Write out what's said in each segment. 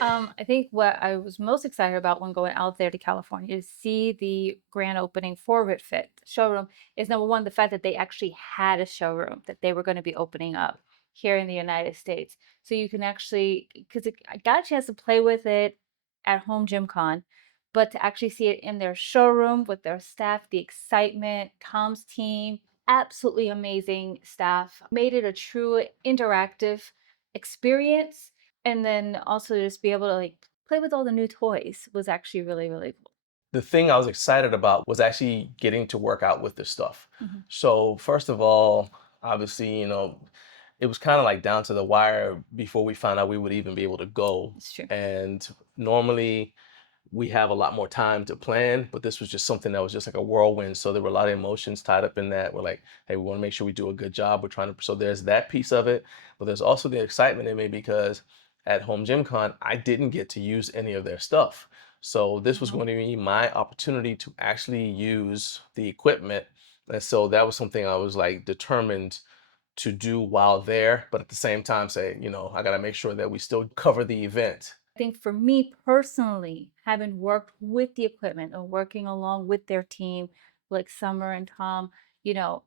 I think what I was most excited about when going out there to California to see the grand opening for RitFit Showroom is number one, the fact that they actually had a showroom that they were going to be opening up here in the United States. So you can actually, because I got a chance to play with it at Home Gym Con, but to actually see it in their showroom with their staff, the excitement, Tom's team, absolutely amazing staff, made it a true interactive experience, and then also just be able to like play with all the new toys was actually really, really cool. The thing I was excited about was actually getting to work out with this stuff. Mhm. So first of all, obviously, it was kind of like down to the wire before we found out we would even be able to go. It's true. And normally we have a lot more time to plan, but this was just something that was just like a whirlwind. So there were a lot of emotions tied up in that. We're like, hey, we want to make sure we do a good job. We're trying to, so there's that piece of it, but there's also the excitement in me because at Home Gym Con, I didn't get to use any of their stuff. So this was Mhm. going to be my opportunity to actually use the equipment. And so that was something I was like determined to do while there, but at the same time say, I got to make sure that we still cover the event. I think for me personally, having worked with the equipment or working along with their team, like Summer and Tom, you know,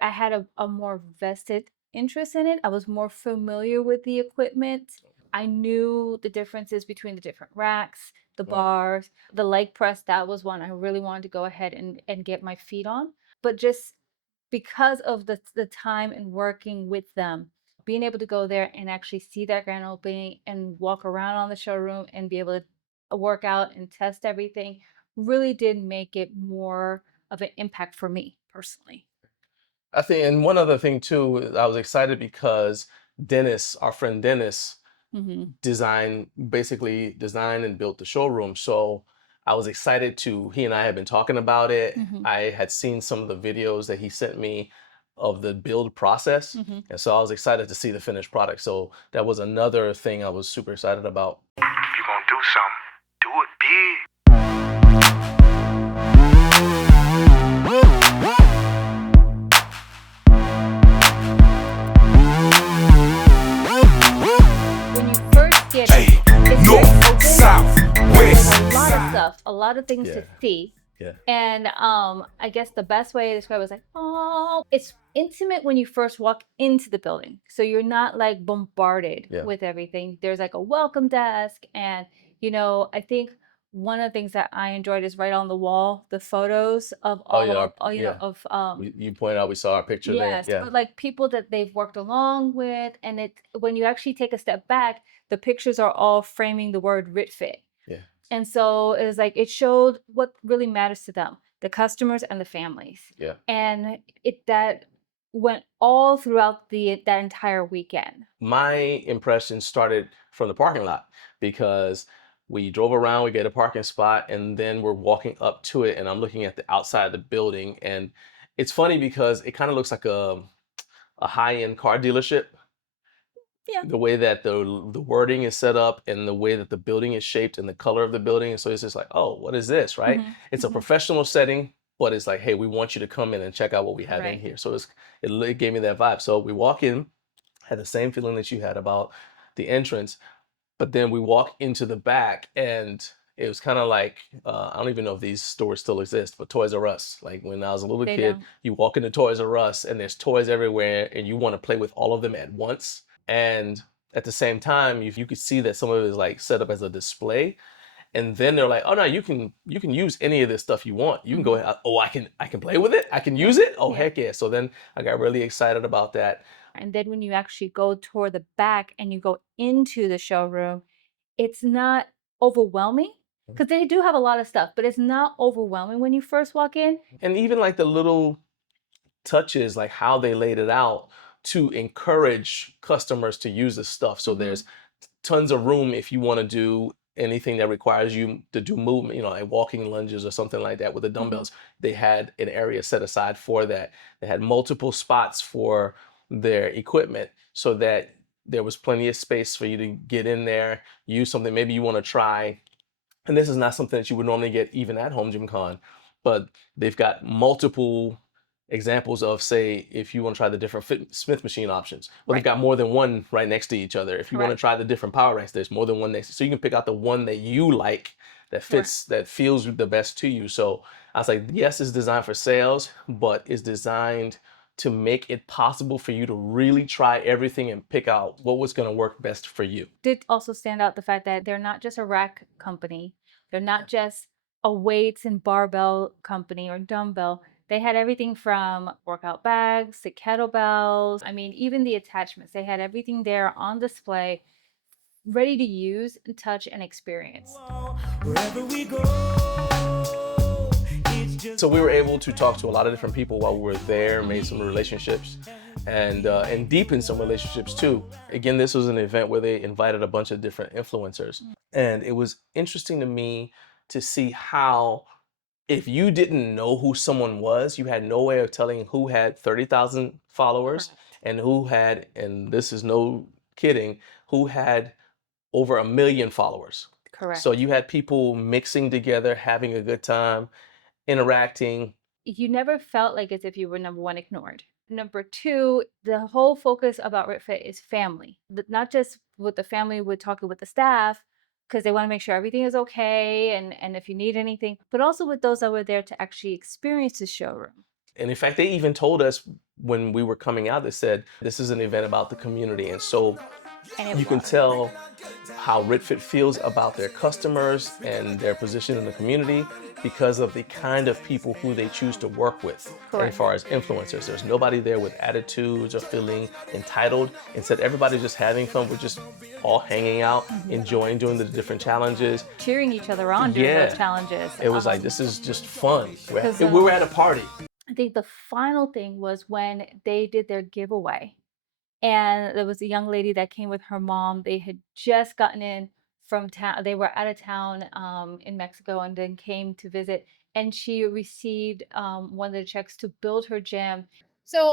I had a more vested interest in it. I was more familiar with the equipment. I knew the differences between the different racks, the Right. bars, the leg press. That was one I really wanted to go ahead and get my feet on. But just because of the time and working with them, being able to go there and actually see that grand opening and walk around on the showroom and be able to work out and test everything really did make it more of an impact for me personally. I think, and one other thing too, I was excited because Dennis, our friend Dennis, Hmm. basically designed and built the showroom. So I was excited he and I had been talking about it. Hmm. I had seen some of the videos that he sent me of the build process. Hmm. And so I was excited to see the finished product. So that was another thing I was super excited about. If you're gonna do something, do it big. When you first get Hey, it, it's very north, open. south, There's west, a lot of stuff, a lot of things to Yeah. see. Yeah. And I guess the best way to describe it is like, oh, it's intimate when you first walk into the building. So you're not like bombarded Yeah. with everything. There's like a welcome desk. And, I think one of the things that I enjoyed is right on the wall, the photos of Oh yeah. all, Yeah. of You pointed out we saw our picture there. yes, Yeah. but like people that they've worked along with, and when you actually take a step back, the pictures are all framing the word RitFit. Yeah. And so it was like it showed what really matters to them, the customers and the families. Yeah. And that went all throughout that entire weekend. My impression started from the parking lot because we drove around, we get a parking spot, and then we're walking up to it, and I'm looking at the outside of the building, and it's funny because it kind of looks like a high-end car dealership. Yeah. The way that the wording is set up and the way that the building is shaped and the color of the building, and so it's just like, oh, what is this, right? Hmm. It's a Hmm. professional setting, but it's like, hey, we want you to come in and check out what we have in Right. here. So it gave me that vibe. So we walk in, had the same feeling that you had about the entrance, but then we walk into the back and it was kind of like I don't even know if these stores still exist, but Toys R Us. Like when I was a little They kid, don't. you walk into Toys R Us and there's toys everywhere, and you want to play with all of them at once. And at the same time, you could see that some of it is like set up as a display. And then they're like, oh no, you can use any of this stuff you want. You can go Hmm. ahead. Oh, I can play with it. I can Yeah. use it. Oh Yeah. heck yeah! So then I got really excited about that. And then when you actually go toward the back and you go into the showroom, it's not overwhelming because they do have a lot of stuff, but it's not overwhelming when you first walk in. And even like the little touches, like how they laid it out to encourage customers to use the stuff. So Hmm. there's tons of room if you want to do anything that requires you to do movement, like walking lunges or something like that with the Hmm. dumbbells. They had an area set aside for that. They had multiple spots for their equipment so that there was plenty of space for you to get in there, use something maybe you want to try. And this is not something that you would normally get even at Home Gym Con, but they've got multiple examples of, say, if you want to try the different Smith machine options. Well, they've Right. got more than one right next to each other. If you want to Correct. try the different power ranks, there's more than one next. So you can pick out the one that you like, that Correct. fits, that feels the best to you. So I was like, yes, it's designed for sales, but it's designed to make it possible for you to really try everything and pick out what was going to work best for you. Did also stand out the fact that they're not just a rack company. They're not just a weights and barbell company or dumbbell. They had everything from workout bags to kettlebells. I mean, even the attachments. They had everything there on display, ready to use and touch and experience. Wherever we go, it's just So we were able to talk to a lot of different people while we were there, made some relationships, and deepen some relationships too. Again, this was an event where they invited a bunch of different influencers, and it was interesting to me to see how, if you didn't know who someone was, you had no way of telling who had 30,000 followers Correct. and who had, and this is no kidding, who had over 1 million followers. So Correct. you had people mixing together, having a good time, interacting. You never felt like as if you were number one ignored. Number two, the whole focus about RitFit is family. Not just with the family, with talking with the staff, because they want to make sure everything is okay and if you need anything, but also with those that were there to actually experience the showroom. And in fact, they even told us when we were coming out, they said, this is an event about the community. And so And it you can was. tell how RitFit feels about their customers and their position in the community because of the kind of people who they choose to work with. Correct. As far as influencers, there's nobody there with attitudes or feeling entitled. Instead, everybody's just having fun. We're just all hanging out, enjoying doing the different challenges. Cheering each other on during Yeah. those challenges. It was like, this is just fun. Because, We were at a party. I think the final thing was when they did their giveaway. And there was a young lady that came with her mom. They had just gotten in from town. They were out of town in Mexico and then came to visit. And she received one of the checks to build her gym. So,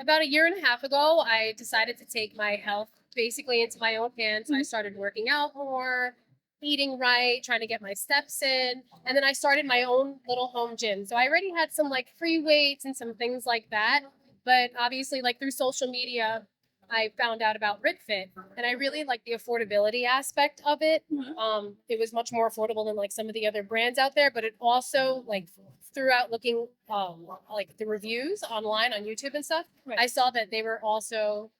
about a year and a half ago, I decided to take my health basically into my own hands. I started working out more, eating right, trying to get my steps in, and then I started my own little home gym. So I already had some like free weights and some things like that. But obviously, like through social media, I found out about RitFit, and I really like the affordability aspect of it. It was much more affordable than like some of the other brands out there, but it also like throughout looking like the reviews online on YouTube and stuff, Right. I saw that they were also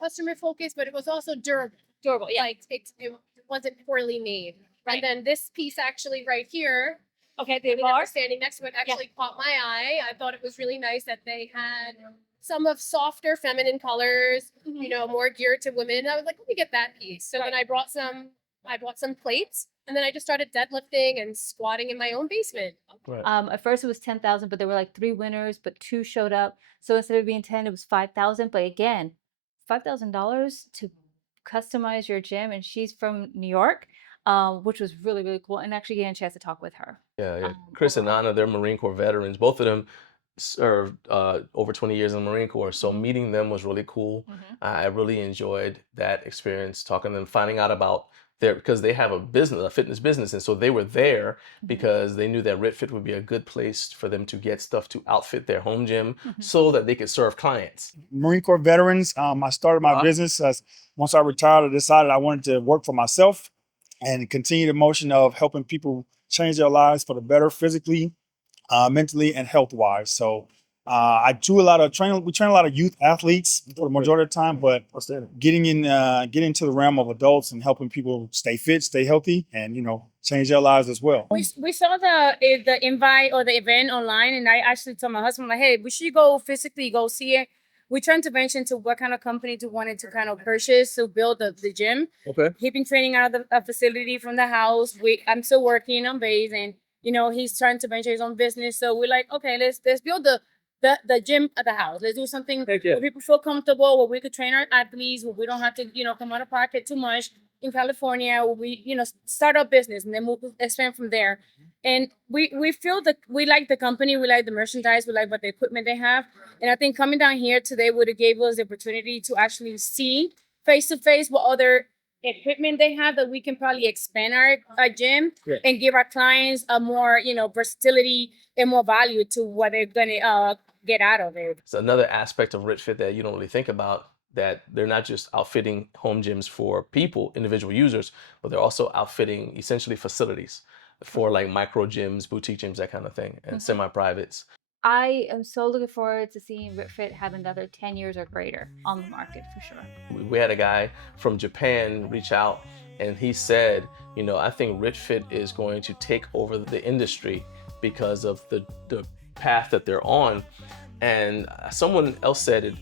customer focused, but it was also durable. Durable, yeah. Like it wasn't poorly made. Right. And then this piece actually right here, Okay, I the mean, that bar. was standing next to it actually caught my eye. I thought it was really nice that they had some of softer feminine colors, you know, more geared to women. I was like, let me get that piece. So then I brought some plates, and then I just started deadlifting and squatting in my own basement. Right. At first it was 10,000, but there were like 3 winners, but 2 showed up. So instead of being 10, it was 5,000. But again, $5,000 to customize your gym, and she's from New York, which was really, really cool. And actually getting a chance to talk with her. Yeah. Chris and Anna, they're Marine Corps veterans. Both of them served over 20 years in the Marine Corps. So meeting them was really cool. I really enjoyed that experience, talking to them, finding out about because they have a fitness business. And so they were there because they knew that RitFit would be a good place for them to get stuff to outfit their home gym so that they could serve clients. Marine Corps veterans. I started my business once I retired. I decided I wanted to work for myself and continue the motion of helping people change their lives for the better, physically, mentally, and health wise. So I do a lot of training. We train a lot of youth athletes for the majority of the time, but getting into the realm of adults and helping people stay fit, stay healthy, and change their lives as well. We saw the invite or the event online, and I actually told my husband, like, hey, we should go physically go see it. We turned to venture into what kind of company to wanted to kind of purchase to build the gym. Okay. He's been training out of a facility from the house. I'm still working on base, and he's trying to venture his own business. So we're like, okay, let's build the gym at the house. Let's do something Heck yeah. where people feel comfortable, where we could train our athletes, where we don't have to, come out of pocket too much in California, where we, start our business and then we'll expand from there. And we feel that we like the company, we like the merchandise, we like what the equipment they have. And I think coming down here today would have gave us the opportunity to actually see face to face what other equipment they have that we can probably expand our gym and give our clients a more, versatility and more value to what they're gonna get out of it. It's another aspect of RitFit that you don't really think about, that they're not just outfitting home gyms for people, individual users, but they're also outfitting essentially facilities for like micro gyms, boutique gyms, that kind of thing, and semi-privates. I am so looking forward to seeing RitFit have another 10 years or greater on the market for sure. We had a guy from Japan reach out and he said, you know, I think RitFit is going to take over the industry because of the path that they're on. And someone else said it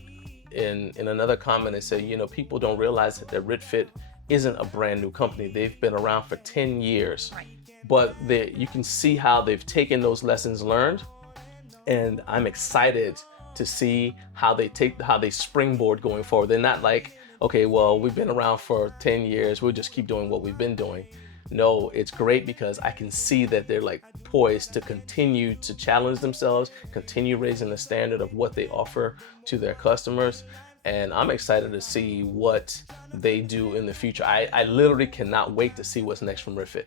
in another comment. They said, you know, people don't realize that RitFit isn't a brand new company. They've been around for 10 years, but you can see how they've taken those lessons learned. And I'm excited to see how they springboard going forward. They're not like, okay, well, we've been around for 10 years, we'll just keep doing what we've been doing. No, it's great because I can see that they're like poised to continue to challenge themselves, continue raising the standard of what they offer to their customers. And I'm excited to see what they do in the future. I literally cannot wait to see what's next from RitFit.